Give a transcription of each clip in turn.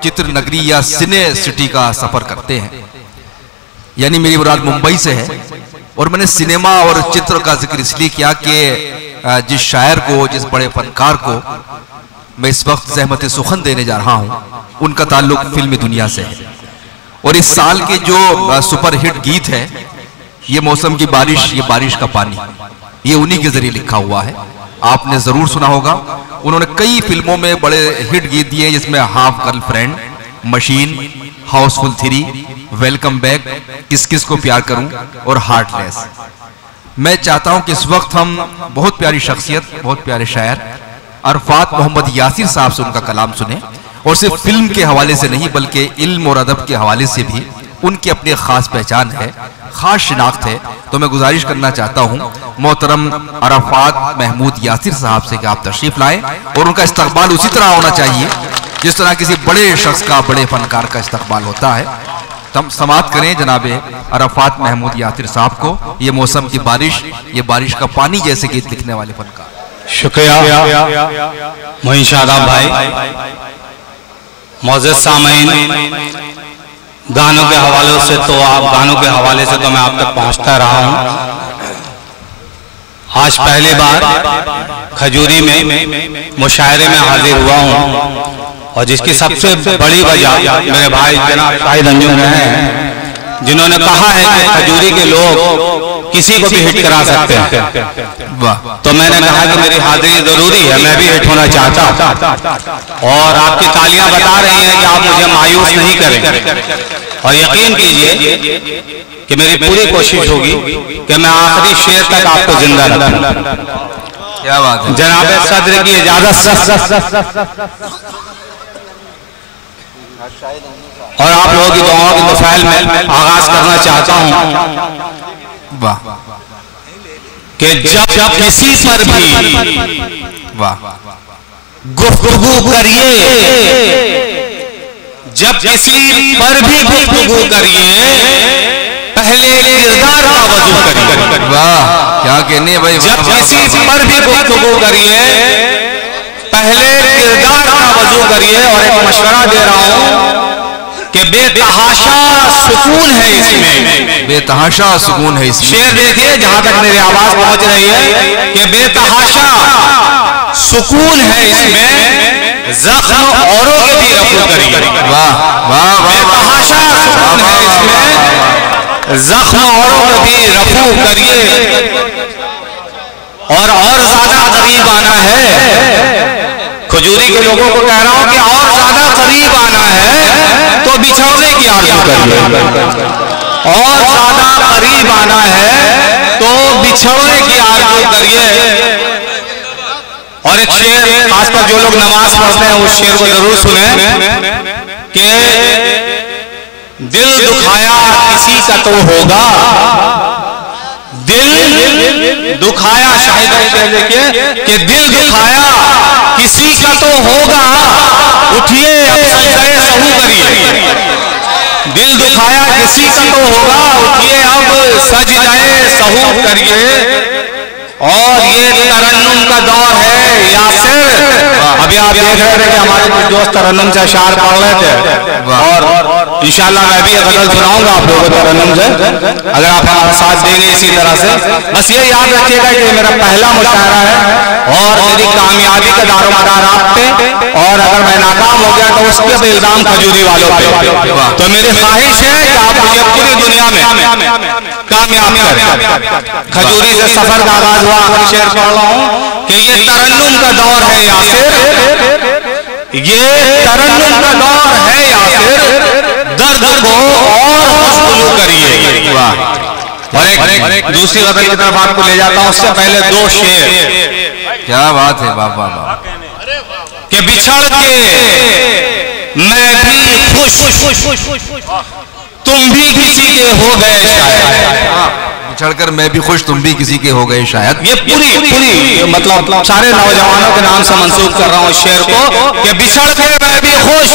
चित्र नगरी या सिने सिटी का सफर करते हैं, यानी मेरी मुराद मुंबई से है। और मैंने सिनेमा और चित्र का जिक्र इसलिए किया कि जिस शायर को, जिस बड़े फनकार को मैं इस वक्त ज़हमत सुखन देने जा रहा हूं, उनका ताल्लुक फिल्मी दुनिया से है। और इस साल के जो सुपरहिट गीत है, ये मौसम की बारिश, ये बारिश का पानी, ये उन्हीं के जरिए लिखा हुआ है। आपने जरूर सुना होगा। उन्होंने कई फिल्मों में बड़े हिट गीत दिए, जिसमें half girlfriend, machine, Housefull 3, welcome back, किस किस को प्यार करूं और हार्टलेस। मैं चाहता हूं कि इस वक्त हम बहुत प्यारी शख्सियत, बहुत प्यारे शायर अरफात मोहम्मद यासिर साहब से उनका कलाम सुने। और सिर्फ फिल्म के हवाले से नहीं, बल्कि इल्म और अदब के हवाले से भी उनकी अपनी खास पहचान है, खास शिनाख्त है। तो मैं गुजारिश करना चाहता हूं मोहतरम अरफात महमूद यासिर साहब से कि आप तशरीफ लाएं और उनका इस्तकबाल उसी तरह होना चाहिए जिस तरह किसी बड़े शख्स का, बड़े फनकार का इस्तकबाल होता है। तम समात करें जनाबे अरफात महमूद यासिर साहब को, ये मौसम की बारिश, ये बारिश का पानी जैसे गीत लिखने वाले फनकार। शुक्रिया मोइन शादाब भाई। मौजूद सामीन, गानों के हवाले से तो मैं आप तक पहुंचता रहा हूं। आज पहली बार खजूरी में मुशायरे में हाजिर हुआ हूं, और जिसकी सबसे बड़ी वजह मेरे भाई जनाब शाहिद अंजुम हैं, जिन्होंने कहा है कि खजूरी के लोग किसी को भी हिट करा सकते हैं। तो मैंने कहा कि मेरी हाजिरी जरूरी है, मैं भी हिट होना चाहता। और आपकी तालियां बता रही हैं कि आप मुझे मायूस नहीं करें। और यकीन कीजिए कि मेरी पूरी कोशिश होगी कि मैं आखिरी शेर तक आपको जिंदा रखूं। क्या बात है। जनाब सदर की इजाजत और आप लोगों की दुआओं की तफैल में आगाज करना चाहता हूं कि जब किसी पर भी गुफ्तगू करिए, जब किसी पर भी गुफ्तगू करिए, पहले किरदार का वजू करिए। वाह, क्या कहने भाई। जब किसी पर भी गुफ्तगू करिए, पहले किरदार का वजू करिए। और एक मशवरा दे रहा हूं कि बेतहाशा सुकून है इसमें, बेतहाशा सुकून है इसमें। शेर देखिए जहां तक मेरी आवाज पहुंच रही है कि बेतहाशा सुकून है इसमें, जख्म औरों के भी रफू करिए। वाह वाह, बेतहाशा सुकून है इसमें, जख्म औरों के भी रफू करिए। और ज्यादा करीब आना है, खजूरी के लोगों को कह रहा हूं कि और ज्यादा करीब आना है तो बिछड़ने की आरज़ू करिए। और ज्यादा करीब आना है तो बिछड़ने की आरज़ू करिए। और एक शेर, खासकर जो लोग नमाज पढ़ते हैं उस शेर को जरूर सुने कि दिल दुखाया किसी का तो होगा, दिल दुखाया, शाहिद देखिए कि दिल दुखाया किसी का तो होगा, उठिए अब सजदे सहू करिए। दिल दुखाया किसी का तो होगा, उठिए अब सजदे सहू करिए। और ये तरन्नुम का दौर है यासिर। अभी आप देख रहे थे कि हमारे कुछ दोस्त तरन्नुम से अशार पढ़ रहे थे, और इंशाल्लाह मैं भी गजल सुनाऊंगा आप लोगों को तरन्नुम से, अगर आप हमारा साथ देंगे इसी तरह से। बस ये याद रखिएगा कि मेरा पहला मुशायरा है और मेरी कामयाबी का दारोमदार आप पे, और अगर मैं नाकाम हो गया तो उसके भी इल्जाम खजूरी वालों पे। तो मेरी ख्वाहिश है कि आप मुझे पूरी दुनिया में कामयाब करें। खजूरी से सफर का आगाज हुआ, आखिरी शेर पढ़ रहा हूं कि ये तरन्नुम का दौर है यासिर, ये तरन्नुम का दौर है यासिर, दर्द को और खुशबू करिए। और एक दूसरी गजल की तरफ आपको ले जाता हूं। उससे पहले दो शेर। क्या बात है, वाह वाह वाह। कि बिछड़ के मैं भी खुश, तुम भी किसी के हो गए शायद। बिछड़कर मैं भी खुश, तुम भी किसी के हो गए शायद। ये पूरी मतलब सारे नौजवानों के नाम से मंसूब कर रहा हूँ शेर को कि बिछड़ के मैं भी खुश।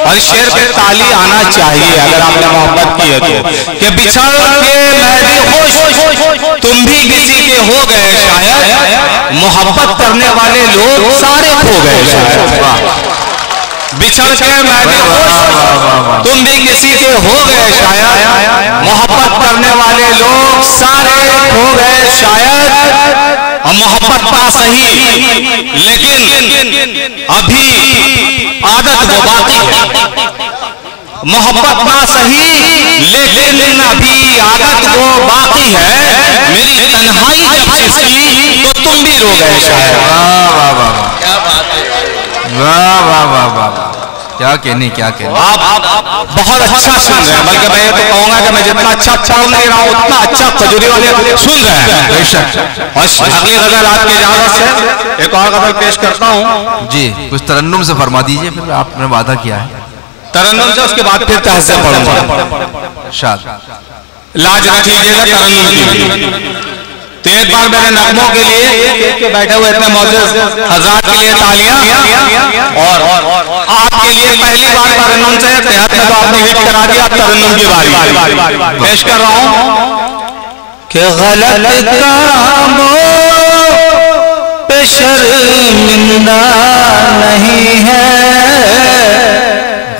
और शेर पे ताली आना चाहिए अगर आपने मोहब्बत की है तो। कि बिछड़ के मैं भी खुश, तुम भी किसी के हो गए शायद। मोहब्बत करने वाले लोग सारे खो गए शायद। बिछड़ के मैं भी खुश, तुम भी किसी के हो गए शायद। मोहब्बत करने वाले लोग सारे खो गए शायद। और मोहब्बत पा सही लेकिन अभी आदत वो बाकी है। मोहब्बत पा सही लेकिन अभी आदत वो बाकी है। मेरी तन्हाई जब सिसकी तो तुम भी रो गए शायद। वाह वाह वाह, क्या बात है, वाह वाह वाह वाह, क्या कहने, क्या कहने। आप बहुत अच्छा सुन रहे हैं, बल्कि मैं ये तो कहूंगा कि मैं जितना अच्छा पढ़ नहीं रहा हूं उतना अच्छा खजूरी वाले सुन रहे हैं। बेशक। और अगली गजल आपकी इजाजत से एक और गजल पेश करता हूं। जी, कुछ तरन्नुम से फरमा दीजिए, फिर आपने वादा किया है। तरन्नुम से उसके बाद फिर तहज़्ज़ुब पढ़ूंगा। शाद लाज रख लीजिएगा तरन्नुम की। तो एक बार मेरे नगमों के लिए बैठे हुए इतने मौजूद हज़रात के लिए तालियां। और आपके लिए पहली बार तरन्नुम से तहत में तो आपने हिट करा दिया, अब तरन्नुम की बारी पेश कर रहा हूं कि गलत कामों पे शर्मिंदा नहीं है।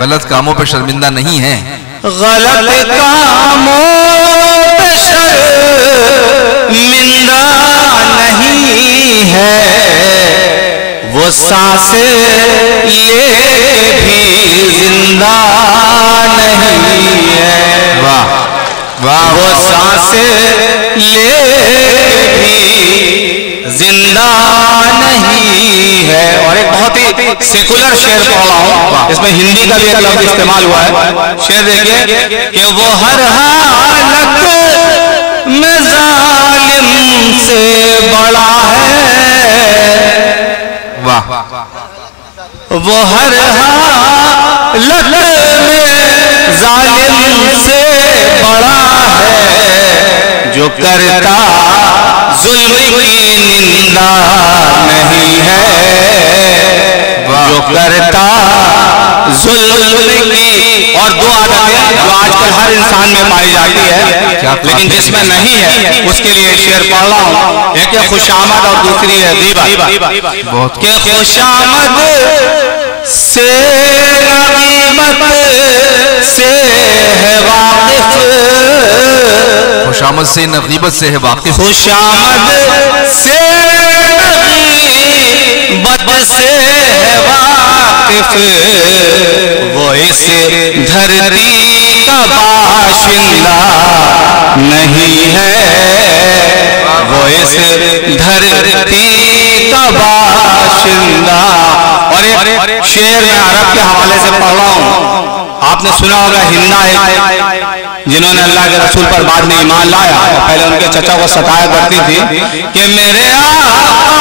गलत कामों पे शर्मिंदा नहीं है। गलत कामों पे शर्मिंदा नहीं है। वो सांसें ले भी जिंदा नहीं है। वाह वाह, वो सांसें ले भी जिंदा नहीं है। और एक बहुत ही सेकुलर शेर पढ़ रहा हूं, इसमें हिंदी का भी एक लफ्ज इस्तेमाल हुआ है। शेर देखिए कि वो हर हालत में जालिम से बड़ा है। वाह, वो हर हालत में जालिम से बड़ा है। जो करता जुल्म की निंदा नहीं है। जो करता जुल्म की। और दो आदतें जो आजकल हर इंसान में पाई जाती है लेकिन जिसमें नहीं है उसके लिए शेर पढ़ रहा हूं। एक है खुशामद और दूसरी है गीबत। के खुशामद से गीबत से है वाकिफ। खुशामद से न गीबत से है वाकिफ। खुशामद से गीबत से है वाकिफ। वो इस धरती का बाशिंदा नहीं है। वो इस धरती का बाशिंदा। और एक शेर मैं अरब के हवाले से पढ़ रहा हूं। आपने सुना होगा हिंदा है जिन्होंने अल्लाह के रसूल पर बाद में ईमान लाया और पहले उनके चचा को सताया करती थी कि मेरे आका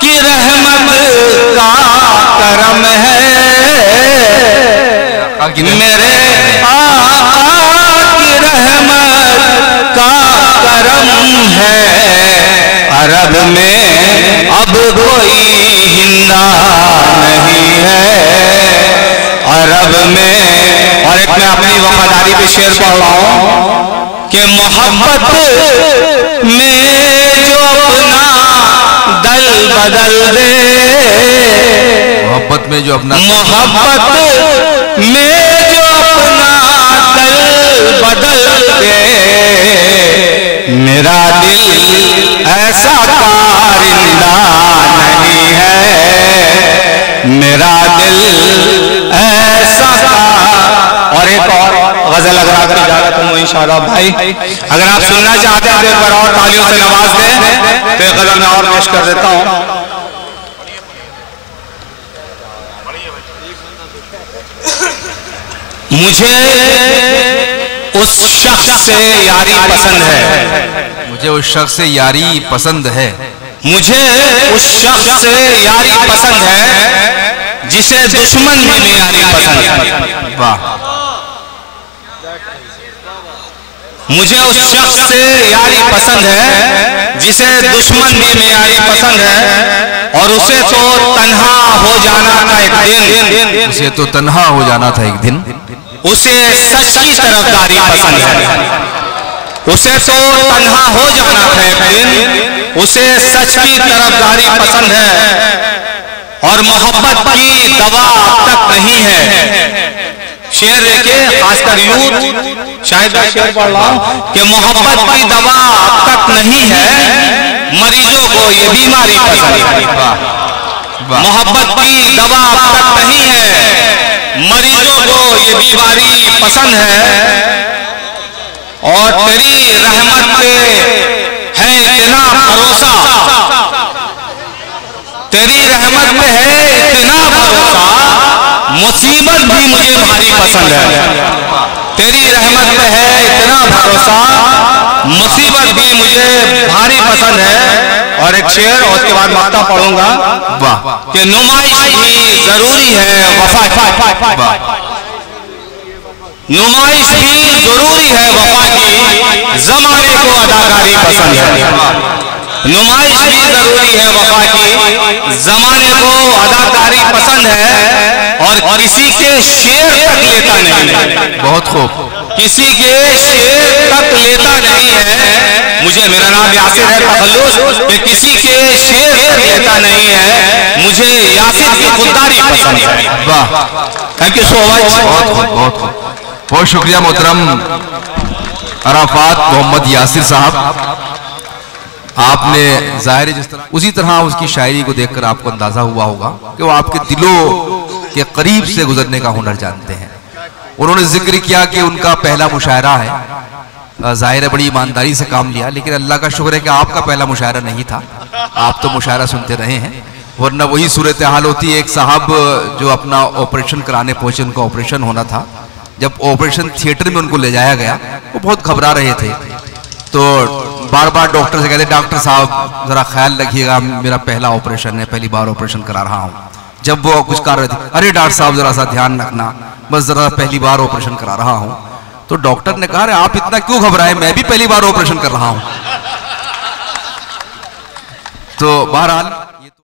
की रहमत का करम है। मेरे आका की रहमत का करम है। अरब में अब कोई हिंदा नहीं है। अरब में। और एक मैं अपनी वफादारी पे शेर पढ़ रहा हूं कि मोहब्बत में जो अपना दल बदल दे। मोहब्बत में जो अपना मोहब्बत में जो अपना दल बदल दे। मेरा दिल ऐसा कारिंदा नहीं है। मेरा दिल ऐसा। और एक और गजल अगर आपकी इजाजत हो इंशाअल्लाह भाई, अगर आप सुनना चाहते हैं तो एक बार और तालियों से नवाज दें तो एक गजल मैं और पेश कर देता हूं। मुझे उस शख्स से यारी पसंद है, मुझे उस शख्स से यारी पसंद है, मुझे उस शख्स से यारी पसंद है जिसे दुश्मन भी में यारी पसंद है। वाह, मुझे उस शख्स से यारी पसंद है जिसे दुश्मन भी में यारी पसंद है, और उसे तो तन्हा हो जाना था एक दिन, उसे तो तन्हा हो जाना था एक दिन, उसे सच की तरफदारी पसंद है, उसे तो तन्हा हो जाना था एक दिन, उसे सच की तरफदारी पसंद है, और मोहब्बत की दवा अब तक नहीं है। शेर देखिए, खासकर यूथ, शायद मैं शेर पढ़ रहा हूं कि मोहब्बत की दवा अब तक नहीं है, मरीजों को ये बीमारी पसंद है। मोहब्बत की दवा अब तक नहीं है, मरीजों को ये बीमारी पसंद है, और तेरी रहमत पे है इतना भरोसा, तेरी रहमत पे है इतना भरोसा, मुसीबत भी मुझे भारी पसंद है। तेरी रहमत पे है इतना भरोसा, मुसीबत भी मुझे भारी पसंद है। और एक शेर, और उसके बाद मक्ता पढ़ूंगा। वाह, कि नुमाइश भी जरूरी है वफा की, नुमाइश भी जरूरी है वफा की, जमाने को अदाकारी पसंद है। नुमाइश भी जरूरी है वफा की, जमाने को अदाकारी पसंद है, और किसी के शेर तक लेता नहीं है। बहुत खूब, किसी के शेर तक लेता नहीं है। मुझे, मेरा नाम यासिर है तखल्लुस, कि किसी के शेर तक लेता नहीं है, मुझे यासिर की खुददारी पसंद है। वाह, थैंक यू सो मच। बहुत खूब, बहुत खूब, बहुत शुक्रिया मोहतरम अराफात मोहम्मद यासिर साहब। आपने जाहिर जिस तरह, उसी तरह उसकी शायरी को देखकर आपको अंदाजा हुआ होगा कि वो आपके दिलों के करीब से गुजरने का हुनर जानते हैं। उन्होंने जिक्र किया कि उनका पहला मुशायरा है, जाहिर है बड़ी ईमानदारी से काम लिया, लेकिन अल्लाह का शुक्र है कि आपका पहला मुशायरा नहीं था, आप तो मुशायरा सुनते रहे हैं, वरना वही सूरत हाल होती है। एक साहब जो अपना ऑपरेशन कराने पहुंचे, उनका ऑपरेशन होना था, जब ऑपरेशन थिएटर में उनको ले जाया गया, वो बहुत घबरा रहे थे, तो बार बार डॉक्टर से कहते, डॉक्टर साहब जरा ख्याल रखिएगा, मेरा पहला ऑपरेशन है, पहली बार ऑपरेशन करा रहा हूँ। जब वो कुछ कर रहे थे, अरे डॉक्टर साहब जरा सा ध्यान रखना, बस जरा पहली बार ऑपरेशन करा रहा हूँ। तो डॉक्टर ने कहा, अरे आप इतना क्यों घबराए, मैं भी पहली बार ऑपरेशन कर रहा हूँ। तो बहरहाल